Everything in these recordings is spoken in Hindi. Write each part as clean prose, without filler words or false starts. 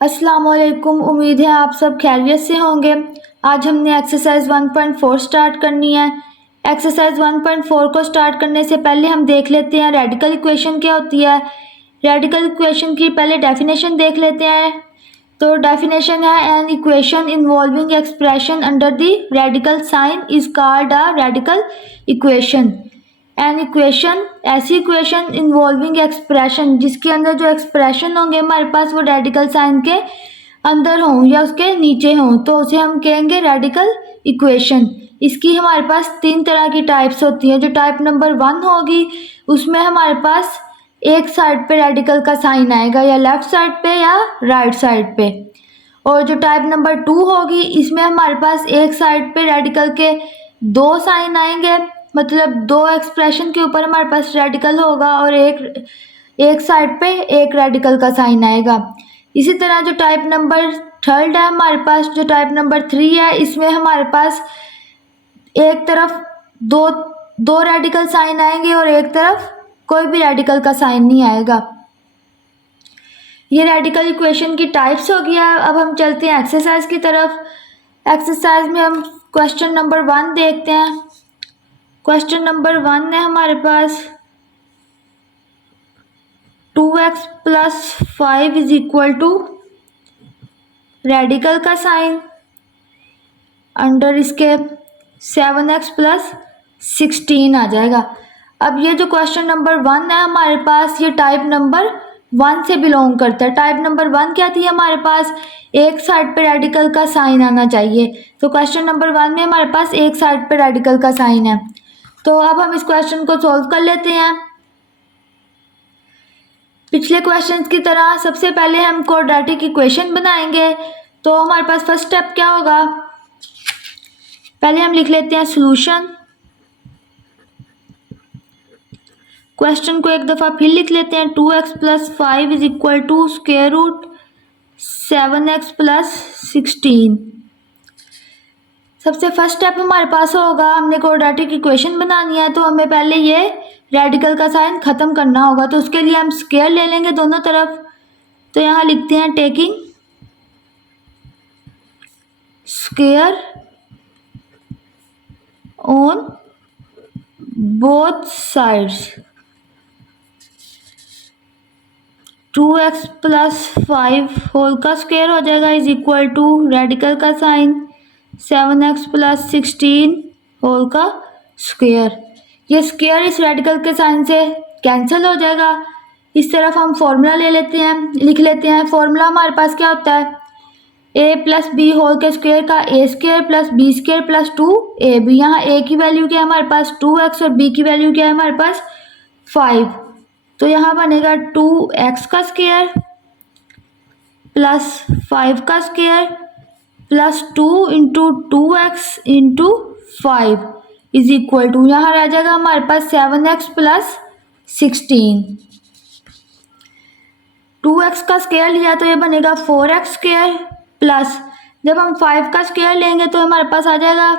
अस्सलाम वालेकुम। उम्मीद है आप सब खैरियत से होंगे। आज हमने एक्सरसाइज 1.4 स्टार्ट करनी है। एक्सरसाइज 1.4 को स्टार्ट करने से पहले हम देख लेते हैं रेडिकल इक्वेशन क्या होती है। रेडिकल इक्वेशन की पहले डेफिनेशन देख लेते हैं। तो डेफिनेशन है an equation involving expression under the radical sign is called a radical equation. An equation ऐसी इक्वेशन इन्वॉल्विंग एक्सप्रेशन जिसके अंदर जो एक्सप्रेशन होंगे हमारे पास वो रेडिकल साइन के अंदर हों या उसके नीचे हों, तो उसे हम कहेंगे रेडिकल इक्वेशन। इसकी हमारे पास तीन तरह की टाइप्स होती हैं। जो टाइप नंबर 1 होगी उसमें हमारे पास एक साइड पे रेडिकल का साइन आएगा, या लेफ्ट साइड पे या राइट साइड पे। और जो टाइप नंबर 2 होगी इसमें हमारे पास एक साइड पे रेडिकल के दो साइन आएंगे, मतलब दो एक्सप्रेशन के ऊपर हमारे पास रेडिकल होगा और एक साइड पे एक रेडिकल का साइन आएगा। इसी तरह जो टाइप नंबर 3 है हमारे पास, जो टाइप नंबर 3 है, इसमें हमारे पास एक तरफ दो दो रेडिकल साइन आएंगे और एक तरफ कोई भी रेडिकल का साइन नहीं आएगा। ये रेडिकल इक्वेशन की टाइप्स हो गया। अब हम चलते हैं एक्सरसाइज की तरफ। एक्सरसाइज में हम क्वेश्चन नंबर 1 देखते हैं। क्वेश्चन नंबर 1 है हमारे पास 2x plus 5 is equal to radical का साइन अंडर इसके 7x प्लस 16 आ जाएगा। अब ये जो क्वेश्चन नंबर 1 है हमारे पास, ये टाइप नंबर 1 से बिलोंग करता है। टाइप नंबर 1 क्या थी हमारे पास, एक साइड पे रेडिकल का साइन आना चाहिए। तो क्वेश्चन नंबर 1 में हमारे पास एक साइड पे रेडिकल का साइन है। तो अब हम इस क्वेश्चन को सॉल्व कर लेते हैं। पिछले क्वेश्चंस की तरह सबसे पहले हम क्वाड्रेटिक इक्वेशन बनाएंगे। तो हमारे पास फर्स्ट स्टेप क्या होगा, पहले हम लिख लेते हैं सॉल्यूशन। क्वेश्चन को एक दफ़ा फिर लिख लेते हैं। 2x plus 5 is equal to square root 7x plus 16। सबसे फर्स्ट स्टेप हमारे पास होगा, हमने क्वाड्रेटिक इक्वेशन बनानी है तो हमें पहले ये रेडिकल का साइन ख़त्म करना होगा। तो उसके लिए हम स्क्वायर ले लेंगे दोनों तरफ। तो यहाँ लिखते हैं taking square on both sides. 2x plus 5 whole का स्क्वायर हो जाएगा इज इक्वल टू रेडिकल का साइन 7x प्लस 16 होल का स्क्वायर। ये स्क्वायर इस रेडिकल के साइन से कैंसिल हो जाएगा। इस तरफ हम फॉर्मूला ले लेते हैं, लिख लेते हैं। फॉर्मूला हमारे पास क्या होता है, a प्लस बी होल के स्क्वायर का a square plus b square plus 2ab। यहाँ a की वैल्यू क्या है हमारे पास 2x और b की वैल्यू क्या है हमारे पास 5। तो यहाँ बनेगा 2x का स्क्वायर प्लस 5 का square plus 2 into 2x into 5 is equal to, यहाँ रह जाएगा हमारे पास 7x प्लस 16। 2x का स्क्वायर लिया तो ये बनेगा 4x स्क्वायर प्लस, जब हम 5 का स्क्वायर लेंगे तो हमारे पास आ जाएगा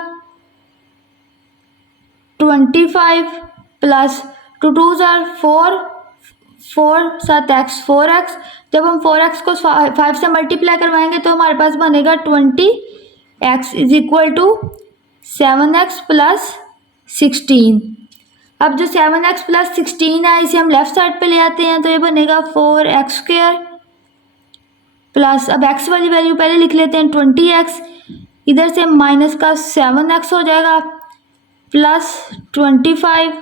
25 प्लस 2 2 जार 4 7 x 4x। जब हम 4x को 5 से मल्टीप्लाई करवाएंगे तो हमारे पास बनेगा 20x is equal to 7x plus 16। अब जो 7x प्लस 16 है इसे हम लेफ्ट साइड पे ले आते हैं तो ये बनेगा 4x स्क्वायर प्लस, अब x वाली वैल्यू पहले लिख लेते हैं 20x, इधर से माइनस का 7x हो जाएगा प्लस 25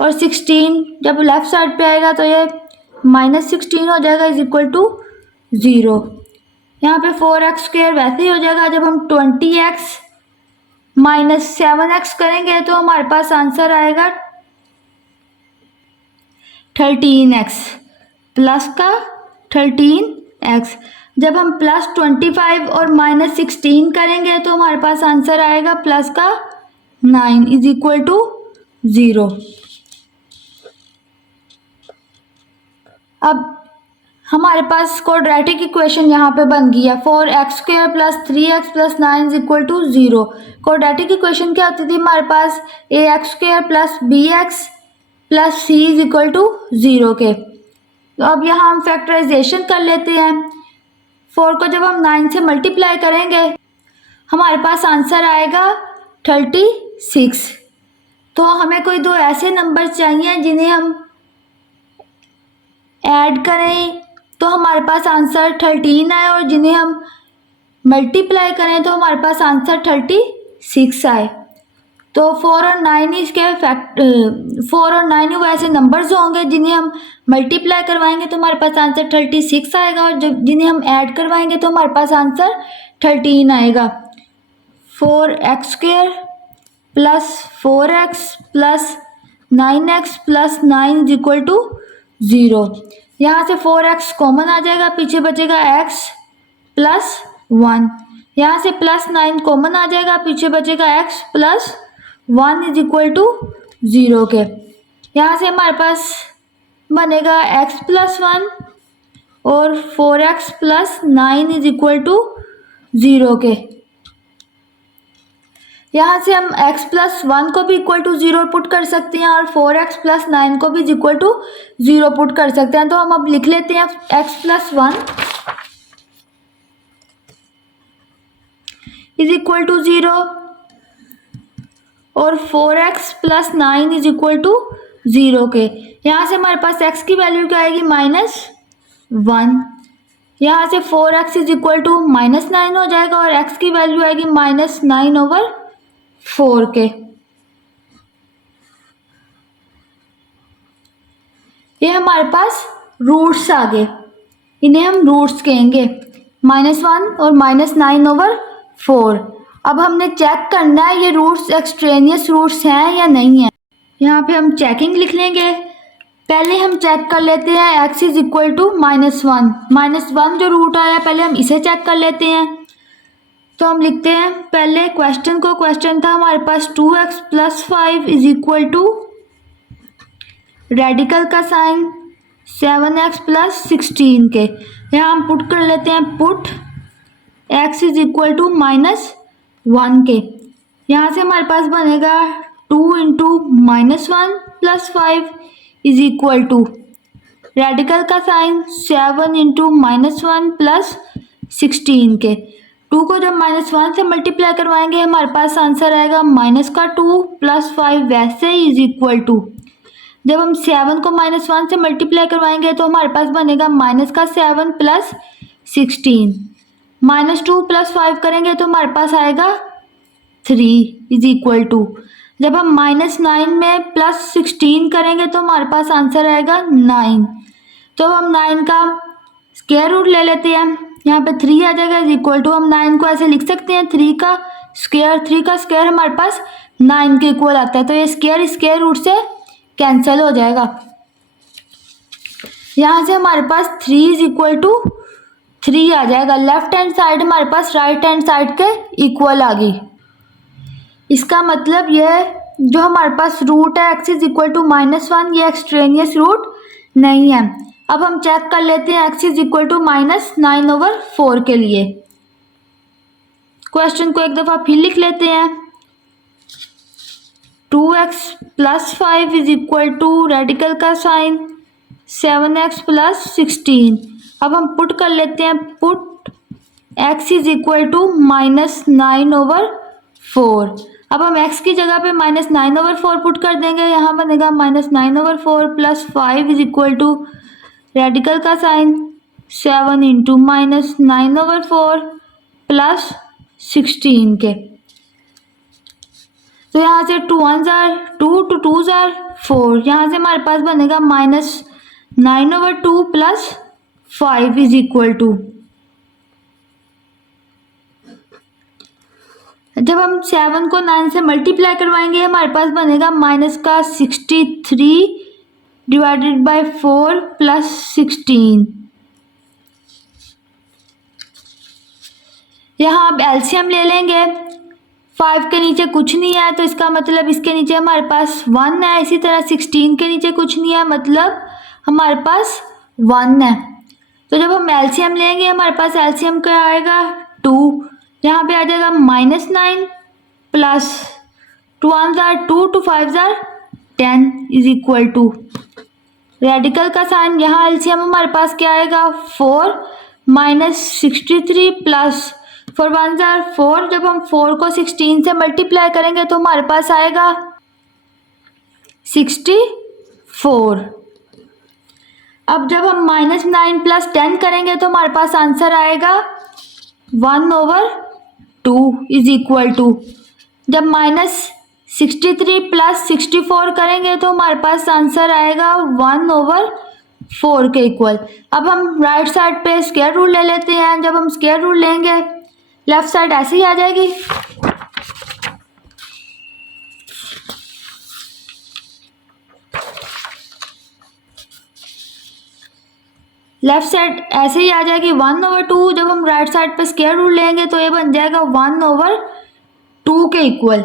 और 16 जब लेफ्ट साइड पे आएगा तो ये माइनस 16 हो जाएगा इज इक्वल टू 0। यहाँ पे 4x स्क्वायर वैसे ही हो जाएगा। जब हम 20x माइनस 7x करेंगे तो हमारे पास आंसर आएगा 13x प्लस का 13x। जब हम प्लस 25 और माइनस 16 करेंगे तो हमारे पास आंसर आएगा प्लस का 9 इज इक्वल टू 0। अब हमारे पास क्वाड्रेटिक इक्वेशन यहाँ पे बन गई है 4x square plus 3x plus 9 is equal to 0। Quadratic equation क्या होती थी हमारे पास, ax square plus bx plus c is equal to 0 के। तो अब यहाँ हम फैक्टराइजेशन कर लेते हैं। 4 को जब हम 9 से मल्टीप्लाई करेंगे हमारे पास आंसर आएगा 36। तो हमें कोई दो ऐसे नंबर चाहिए जिन्हें हम ऐड करें तो हमारे पास आंसर 13 आए और जिन्हें हम मल्टीप्लाई करें तो हमारे पास आंसर 36 आए। तो 4 और 9 इसके 4 और 9 वो ऐसे नंबर्स होंगे जिन्हें हम मल्टीप्लाई करवाएंगे तो हमारे पास आंसर 36 आएगा और जब जिन्हें हम ऐड करवाएंगे तो हमारे पास आंसर 13 आएगा। 4x² plus 4x plus 9x plus 9 is equal to 0। यहाँ से 4x कॉमन आ जाएगा, पीछे बचेगा x प्लस 1। यहाँ से प्लस 9 कॉमन आ जाएगा, पीछे बचेगा x plus 1 is equal to 0 के। यहाँ से हमारे पास बनेगा x प्लस 1 और 4x plus 9 is equal to 0 के। यहाँ से हम x प्लस 1 को भी इक्वल टू 0 पुट कर सकते हैं और 4x प्लस 9 को भी इक्वल टू 0 पुट कर सकते हैं। तो हम अब लिख लेते हैं x plus 1 is equal to 0 और 4x plus 9 is equal to 0 के। यहाँ से हमारे पास x की वैल्यू क्या आएगी -1। यहाँ से 4x इज इक्वल टू -9 हो जाएगा और x की वैल्यू आएगी -9/4 के। ये हमारे पास रूट्स आ गए, इन्हें हम रूट्स कहेंगे -1 और -9/4। अब हमने चेक करना है ये रूट्स एक्सट्रेनियस रूट्स हैं या नहीं है। यहाँ पे हम चेकिंग लिख लेंगे। पहले हम चेक कर लेते हैं x इज इक्वल टू -1। -1 जो रूट आया पहले हम इसे चेक कर लेते हैं। तो हम लिखते हैं पहले क्वेश्चन को। क्वेश्चन था हमारे पास 2x plus 5 is equal to radical का साइन 7x प्लस 16 के। यहाँ हम पुट कर लेते हैं put x is equal to -1 के। यहाँ से हमारे पास बनेगा 2 into -1 plus 5 is equal to radical का साइन 7 इंटू -1 प्लस 16 के। 2 को जब -1 से मल्टीप्लाई करवाएंगे हमारे पास आंसर आएगा -2 प्लस 5 वैसे इज इक्वल टू। जब हम 7 को -1 से मल्टीप्लाई करवाएंगे तो हमारे पास बनेगा -7 प्लस 16। -2 प्लस 5 करेंगे तो हमारे पास आएगा 3 इज इक्वल टू। जब हम -9 में प्लस 16 करेंगे तो हमारे पास आंसर आएगा 9। तो हम 9 का स्क्वायर रूट ले लेते हैं, यहाँ पे 3 आ जाएगा इज इक्वल टू। हम 9 को ऐसे लिख सकते हैं 3 का स्क्वायर हमारे पास 9 के इक्वल आता है। तो ये स्क्वायर रूट से कैंसिल हो जाएगा। यहाँ से हमारे पास 3 इज इक्वल टू 3 आ जाएगा। लेफ्ट हैंड साइड हमारे पास राइट हैंड साइड के इक्वल आ गई। इसका मतलब यह जो हमारे पास रूट है x इज इक्वल टू -1 ये एक्सट्रेनियस रूट नहीं है। अब हम चेक कर लेते हैं x इज इक्वल टू -9/4 के लिए। क्वेश्चन को एक दफ़ा फिर लिख लेते हैं। 2x plus 5 is equal to radical का साइन 7x प्लस 16। अब हम पुट कर लेते हैं put x is equal to -9/4। अब हम x की जगह पे -9/4 पुट कर देंगे। यहाँ बनेगा -9/4 plus 5 is equal to radical का साइन 7 इंटू -9/4 प्लस 16 के। तो यहाँ से 2 1s are 2 2 2s are 4। यहाँ से हमारे पास बनेगा -9/2 प्लस 5 इज इक्वल टू। जब हम 7 को 9 से मल्टीप्लाई करवाएंगे हमारे पास बनेगा -63 डिवाइडेड बाय 4 प्लस 16। यहाँ अब एलसीएम ले लेंगे। 5 के नीचे कुछ नहीं है तो इसका मतलब इसके नीचे हमारे पास 1 है। इसी तरह 16 के नीचे कुछ नहीं है मतलब हमारे पास 1 है। तो जब हम एलसीएम लेंगे हमारे पास एलसीएम क्या आएगा 2। यहाँ पे आ जाएगा -9 plus 2 1s are 2 2 5s are 10 is equal to radical का साइन। यहाँ एलसीएम हमारे पास क्या आएगा 4 -63 प्लस 4 1 जार 4। जब हम 4 को 16 से मल्टीप्लाई करेंगे तो हमारे पास आएगा 64। अब जब हम -9 प्लस 10 करेंगे तो हमारे पास आंसर आएगा 1/2 इज इक्वल टू। जब -63 प्लस 64 करेंगे तो हमारे पास आंसर आएगा 1/4 के इक्वल। अब हम राइट साइड पे स्क्वायर रूल ले लेते हैं। जब हम स्क्वायर रूल लेंगे लेफ्ट साइड ऐसे ही आ जाएगी। लेफ्ट साइड ऐसे ही आ जाएगी 1/2। जब हम राइट साइड पे स्क्वायर रूल लेंगे तो ये बन जाएगा 1/2 के इक्वल।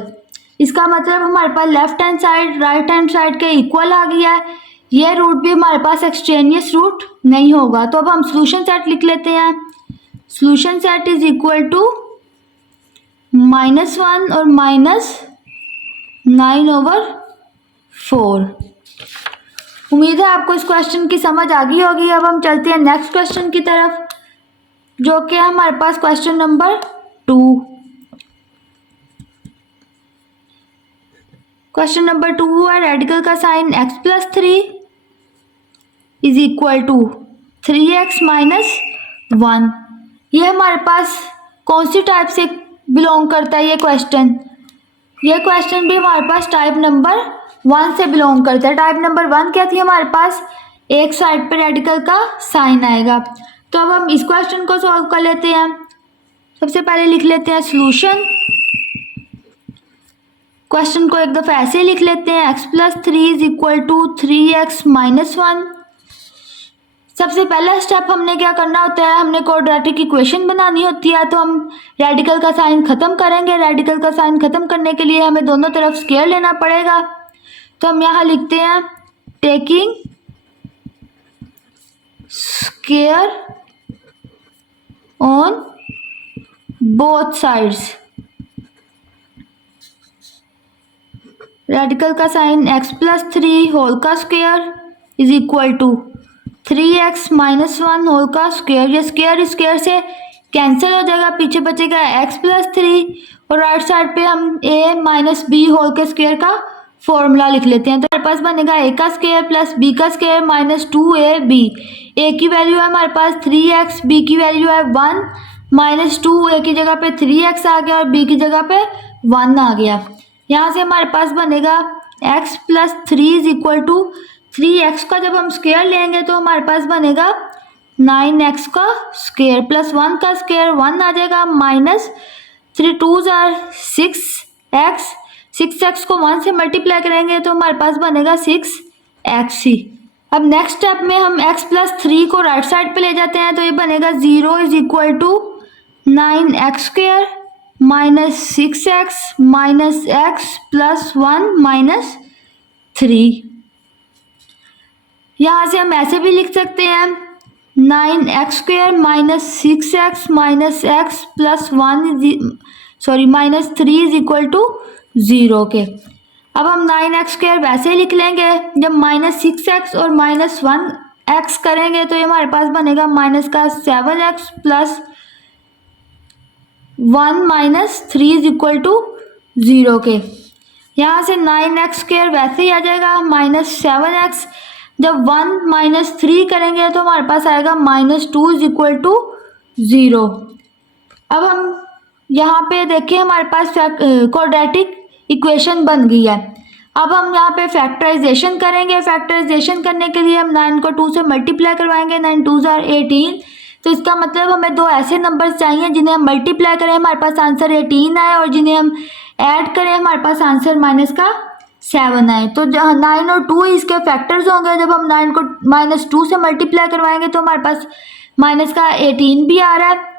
इसका मतलब हमारे पास left hand side right hand side के इक्वल आ गया है। ये रूट भी हमारे पास एक्सट्रेनियस रूट नहीं होगा। तो अब हम सोल्यूशन सेट लिख लेते हैं। Solution set is equal to -1 और -9/4। उम्मीद है आपको इस क्वेश्चन की समझ आ गई होगी। अब हम चलते हैं नेक्स्ट क्वेश्चन की तरफ, जो कि है हमारे पास क्वेश्चन नंबर 2। क्वेश्चन नंबर 2 है रेडिकल का sign x+3 is equal to 3x - 1। ये हमारे पास कौन सी टाइप से बिलोंग करता है ये क्वेश्चन भी हमारे पास टाइप नंबर 1 से बिलोंग करता है। टाइप नंबर 1 क्या थी हमारे पास, एक साइड पे रेडिकल का साइन आएगा। तो अब हम इस क्वेश्चन को सॉल्व कर लेते हैं। सबसे पहले लिख लेते हैं सॉल्यूशन। क्वेश्चन को एक दफ़ा ऐसे लिख लेते हैं x+3 is equal to 3x - 1। सबसे पहला स्टेप हमने क्या करना होता है, हमने क्वाड्रेटिक इक्वेशन बनानी होती है। तो हम रेडिकल का साइन ख़त्म करेंगे। रेडिकल का साइन ख़त्म करने के लिए हमें दोनों तरफ स्क्वायर लेना पड़ेगा। तो हम यहाँ लिखते हैं taking square on both sides. Radical का साइन x+3 होल का square is equal to 3x - 1 whole का स्क्वायर। ये स्क्वायर से कैंसिल हो जाएगा, पीछे बचेगा x+3 और राइट साइड पे हम a - b होल के स्क्वायर का फॉर्मूला लिख लेते हैं। तो हमारे पास बनेगा a का स्क्वायर प्लस b का स्क्वायर -2ab। a की वैल्यू है हमारे पास 3x, b की वैल्यू है 1 -2। a की जगह पे 3x आ गया और b की जगह पे 1 आ गया। यहाँ से हमारे पास बनेगा x+3 is equal to 3x का जब हम स्क्वायर लेंगे तो हमारे पास बनेगा 9x का स्क्वायर प्लस 1 का स्क्वायर 1 आ जाएगा -3 2 जार 6x। 6x को 1 से मल्टीप्लाई करेंगे तो हमारे पास बनेगा 6x ही। अब नेक्स्ट स्टेप में हम x+3 को राइट साइड पे ले जाते हैं। तो ये बनेगा 0 is equal to 9x square -6x -x plus 1 -3। यहाँ से हम ऐसे भी लिख सकते हैं 9x square -6x -x plus 3 is equal to 0 के। अब हम 9x स्क्वायर वैसे ही लिख लेंगे। जब -6x और -1x करेंगे तो ये हमारे पास बनेगा -7x plus 1 -3 is equal to 0 के। यहाँ से 9x स्क्वायर वैसे ही आ जाएगा -7x। जब 1 - 3 करेंगे तो हमारे पास आएगा -2 इज इक्वल टू 0। अब हम यहाँ पे देखिए हमारे पास क्वाड्रेटिक इक्वेशन बन गई है। अब हम यहाँ पे फैक्टराइजेशन करेंगे। फैक्टराइजेशन करने के लिए हम 9 को 2 से मल्टीप्लाई करवाएंगे। 9 2 जार 18। तो इसका मतलब हमें दो ऐसे नंबर्स चाहिए जिन्हें हम मल्टीप्लाई करें हमारे पास आंसर 18 आए और जिन्हें हम ऐड करें हमारे पास आंसर -7 आए। तो 9 और 2 इसके फैक्टर्स होंगे। जब हम 9 को -2 से मल्टीप्लाई करवाएंगे तो हमारे पास -18 भी आ रहा है।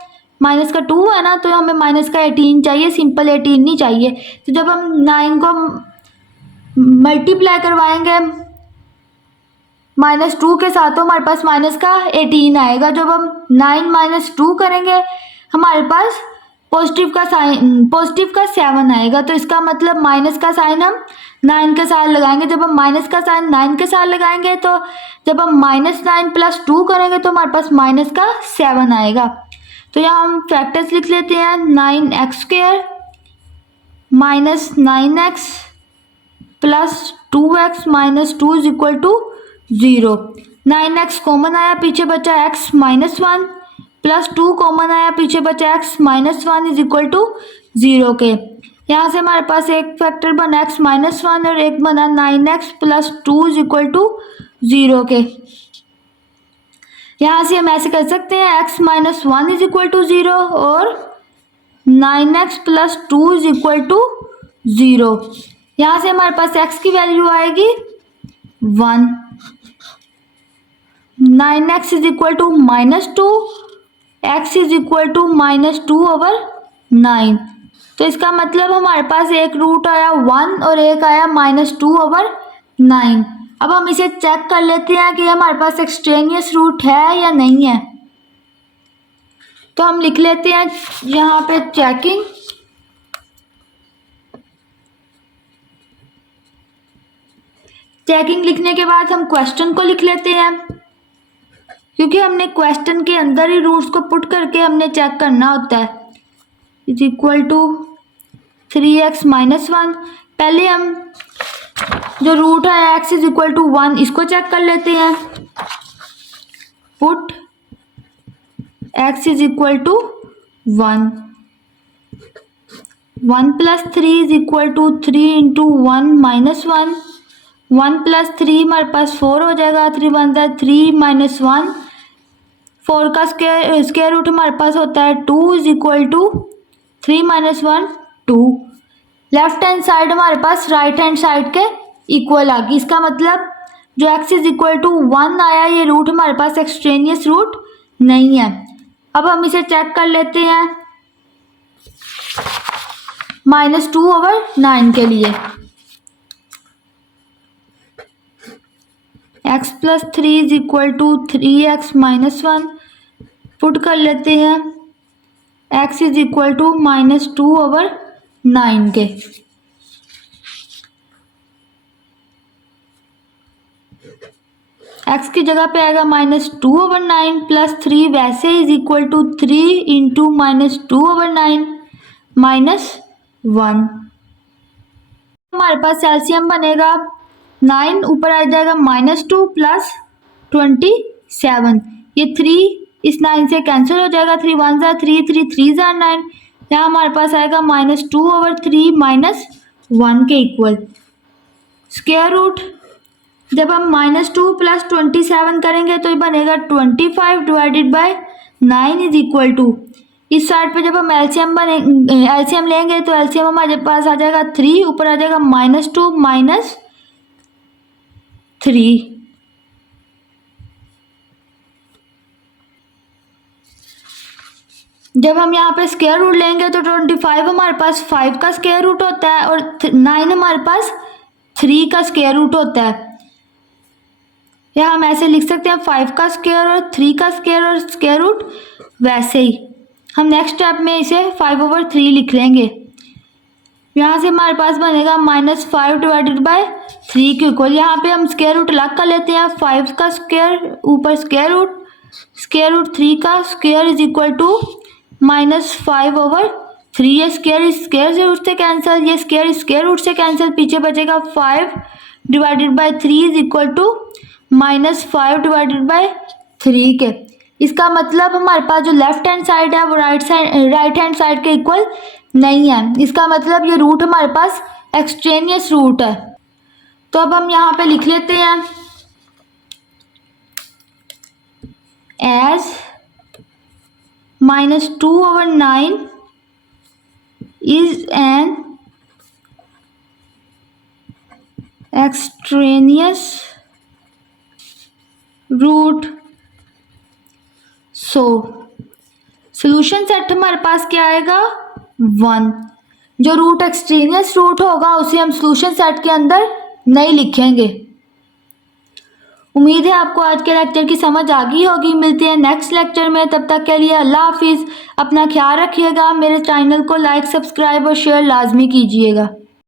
-2 है ना, तो हमें -18 चाहिए, सिंपल 18 नहीं चाहिए। तो जब हम 9 को मल्टीप्लाई करवाएंगे -2 के साथ तो हमारे पास -18 आएगा। जब हम 9 - 2 करेंगे हमारे पास पॉजिटिव का 7 आएगा। तो इसका मतलब माइनस का साइन हम 9 के साथ लगाएंगे, जब हम माइनस का साइन 9 के साथ लगाएंगे तो जब हम -9 + 2 करेंगे तो हमारे पास माइनस का 7 आएगा। तो यहाँ हम फैक्टर्स लिख लेते हैं, 9x² -9x + 2x - 2 = 0। 9x common आया, पीछे बचा x -1 + 2 कॉमन आया, पीछे बचा x -1 = 0 के। यहाँ से हमारे पास एक फैक्टर बना x -1 और एक बना 9x + 2 = 0 के। यहाँ से हम ऐसे कर सकते हैं, x -1 = 0 और 9x + 2 = 0। यहाँ से हमारे पास x की वैल्यू आएगी 1, 9x = -2, x = -2/9। तो इसका मतलब हमारे पास एक रूट आया 1 और एक आया -2/9। अब हम इसे चेक कर लेते हैं कि हमारे पास एक्सट्रेनियस रूट है या नहीं है। तो हम लिख लेते हैं यहाँ पे चेकिंग। चेकिंग लिखने के बाद हम क्वेश्चन को लिख लेते हैं, क्योंकि हमने क्वेश्चन के अंदर ही रूट्स को पुट करके हमने चेक करना होता है। = 3x - 1। पहले हम जो रूट है x = 1 इसको चेक कर लेते हैं। पुट x = 1, 1 + 3 = 3 × 1 - 1, 1 + 3 हमारे पास 4 हो जाएगा, 3 बनता है 3 - 1, 4 का स्क्वायर रूट हमारे पास होता है 2 = 3 - 1 2। लेफ्ट हैंड साइड हमारे पास राइट हैंड साइड के इक्वल आ गई। इसका मतलब जो x = 1 आया ये रूट हमारे पास एक्सट्रेनियस रूट नहीं है। अब हम इसे चेक कर लेते हैं -2/9 के लिए। x + 3 = 3x - 1 पुट कर लेते हैं, x = -2/9 के। x की जगह पे आएगा -2/9 + 3 वैसे ही = 3 × -2/9 -1। हमारे पास एलसीएम बनेगा 9 ऊपर आ जाएगा -2 + 27। ये 3 इस 9 से कैंसिल हो जाएगा, 3 1 ज़ा 3, 3 3 ज़ा 9। यहाँ हमारे पास आएगा -2/3 -1 के इक्वल। स्क्वायर रूट जब हम -2 + 27 करेंगे तो ये बनेगा 25 / 9 = इस साइड पे जब हम एलसीएम लेंगे तो एलसीएम हमारे पास आ जाएगा 3, ऊपर आ जाएगा -2 - 3। जब हम यहाँ पे स्क्वायर रूट लेंगे तो 25 हमारे पास 5 का स्क्वायर रूट होता है और 9 हमारे पास 3 का स्क्वायर रूट होता है। या हम ऐसे लिख सकते हैं 5 का स्क्वायर और 3 का स्क्वायर और स्क्वायर रूट। वैसे ही हम नेक्स्ट स्टेप में इसे 5/3 लिख लेंगे। यहाँ से हमारे पास बनेगा -5 / 3 के इक्वल। यहाँ पे हम स्क्वायर रूट अलग कर लेते हैं, 5 का स्क्वायर ऊपर स्क्वायर रूट 3 का स्क्वायर = -5/3। ये स्क्वायर रूट से कैंसिल, ये स्क्वायर रूट से कैंसिल, पीछे बचेगा 5 / 3 = -5/3 के। इसका मतलब हमारे पास जो लेफ्ट हैंड साइड है वो राइट हैंड साइड के इक्वल नहीं है। इसका मतलब ये रूट हमारे पास एक्सट्रेनियस रूट है। तो अब हम यहाँ पे लिख लेते हैं as -2/9 is an extraneous root. So solution set हमारे पास क्या आएगा 1। जो रूट एक्सट्रेनियस रूट होगा उसे हम सोल्यूशन सेट के अंदर नहीं लिखेंगे। उम्मीद है आपको आज के लेक्चर की समझ आ गई होगी। मिलते हैं नेक्स्ट लेक्चर में, तब तक के लिए अल्लाह हाफिज़। अपना ख्याल रखिएगा। मेरे चैनल को लाइक, सब्सक्राइब और शेयर लाजमी कीजिएगा।